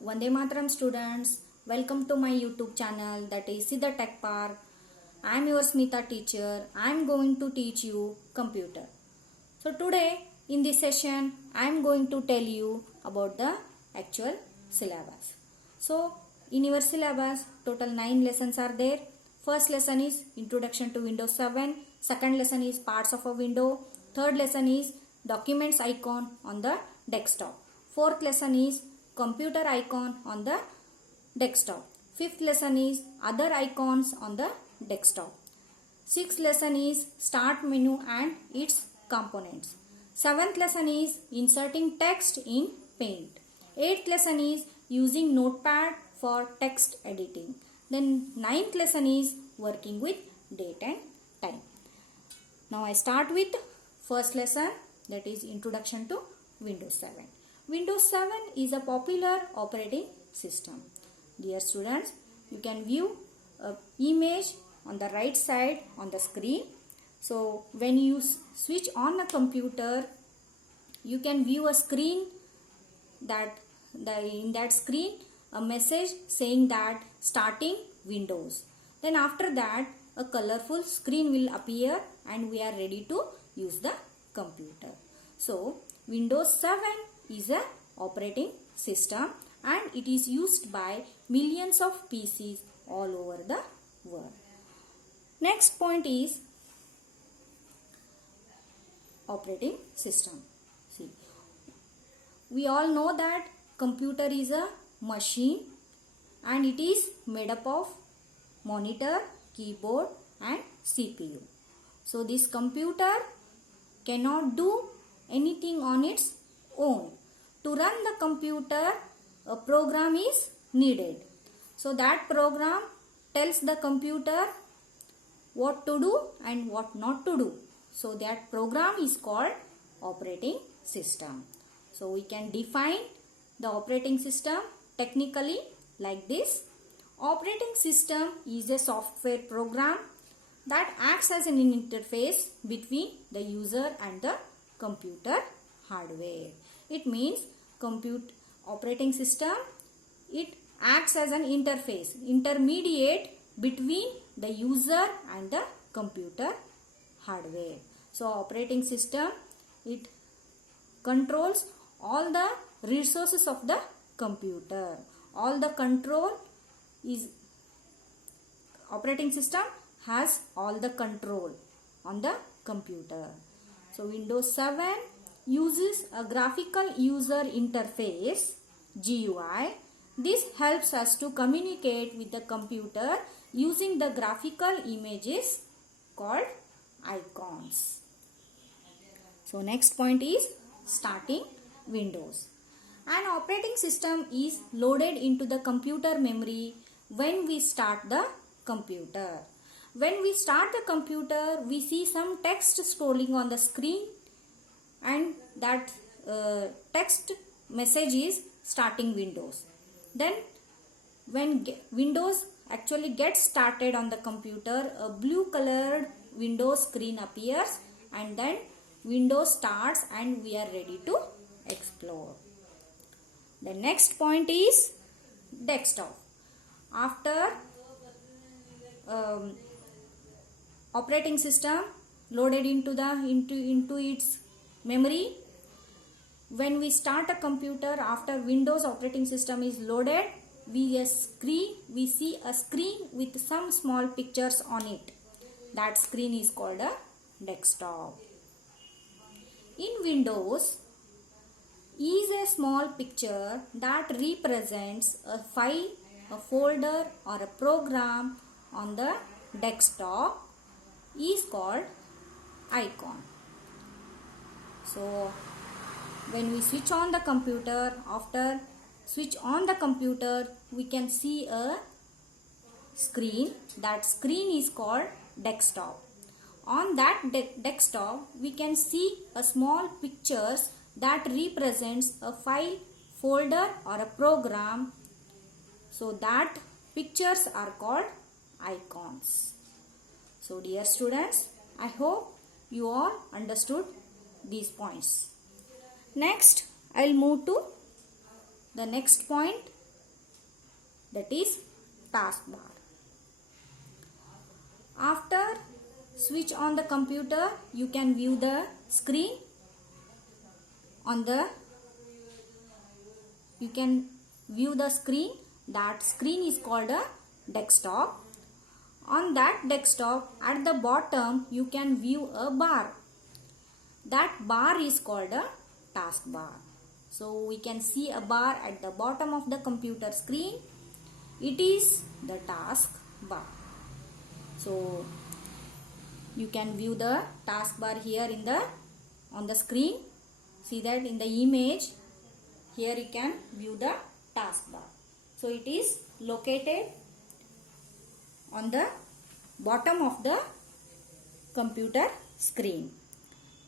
Vande Mataram students, welcome to my YouTube channel that is Siddha Tech Park. I am your Smita teacher. I am going to teach you computer. So today in this session I am going to tell you about the actual syllabus. So in your syllabus total 9 lessons are there. First lesson is Introduction to Windows 7. Second lesson is Parts of a Window. Third lesson is Documents icon on the desktop. Fourth lesson is Computer icon on the desktop. Fifth lesson is Other icons on the desktop. Sixth lesson is Start menu and its components. Seventh lesson is Inserting text in Paint. Eighth lesson is Using Notepad for text editing. Then ninth lesson is Working with date and time. Now I start with first lesson, that is Introduction to Windows 7. Windows 7 is a popular operating system. Dear students, you can view an image on the right side on the screen. So when you switch on a computer, you can view a screen in that screen a message saying that starting Windows. Then after that a colorful screen will appear and we are ready to use the computer. So Windows 7 is a operating system and it is used by millions of PCs all over the world. Next point is operating system. See, we all know that computer is a machine and it is made up of monitor, keyboard and CPU. So this computer cannot do anything on its own. To run the computer, a program is needed. So that program tells the computer what to do and what not to do. So that program is called operating system. So we can define the operating system technically like this. Operating system is a software program that acts as an interface between the user and the computer hardware. It means operating system, it acts as an interface, intermediate between the user and the computer hardware. So operating system, it controls all the resources of the computer. All the control is operating system has all the control on the computer. So Windows 7 uses a graphical user interface GUI. This helps us to communicate with the computer using the graphical images called icons. So next point is starting Windows. An operating system is loaded into the computer memory when we start the computer. When we start the computer, we see some text scrolling on the screen and that text message is starting Windows. Then when Windows actually gets started on the computer, a blue colored Windows screen appears and then Windows starts and we are ready to explore. The next point is desktop. After operating system loaded into its memory, when we start a computer after Windows operating system is loaded, we see a screen with some small pictures on it. That screen is called a desktop. In Windows is a small picture that represents a file, a folder or a program on the desktop is called icon. So when we switch on the computer, after switch on the computer, we can see a screen. That screen is called desktop. On that desktop, we can see a small pictures that represents a file, folder or a program. So that pictures are called icons. So dear students, I hope you all understood these points. Next, I will move to the next point, that is taskbar. After switch on the computer, you can view the screen on the you can view the screen. That screen is called a desktop. On that desktop, at the bottom you can view a bar. That bar is called a taskbar. So we can see a bar at the bottom of the computer screen. It is the taskbar. So you can view the taskbar here on the screen. See that in the image. Here you can view the taskbar. So it is located on the bottom of the computer screen.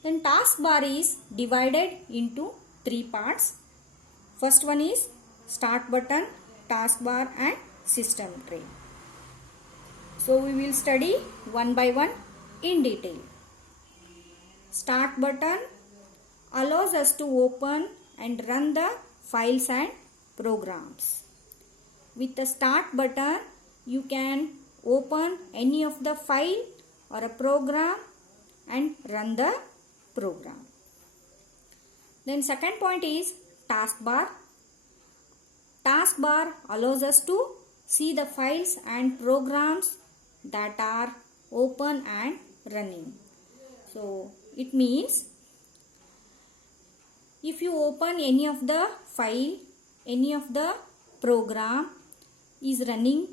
Then taskbar is divided into three parts. First one is start button, taskbar and system tray. So we will study one by one in detail. Start button allows us to open and run the files and programs. With the start button, you can open any of the file or a program and run the program. Then second point is taskbar. Taskbar allows us to see the files and programs that are open and running. So it means if you open any of the file, any of the program is running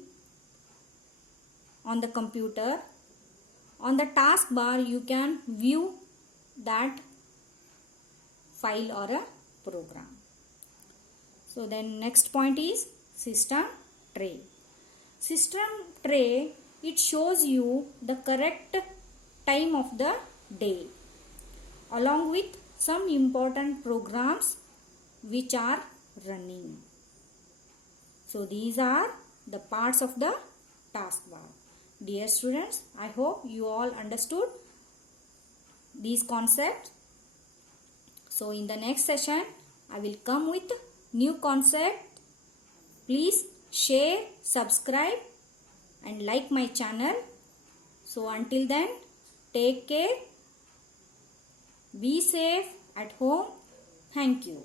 on the computer, on the taskbar you can view that file or a program. So then next point is system tray. System tray, it shows you the correct time of the day along with some important programs which are running. So these are the parts of the taskbar. Dear students, I hope you all understood these concepts. So in the next session, I will come with new concept. Please share, subscribe and like my channel. So until then, take care. Be safe at home. Thank you.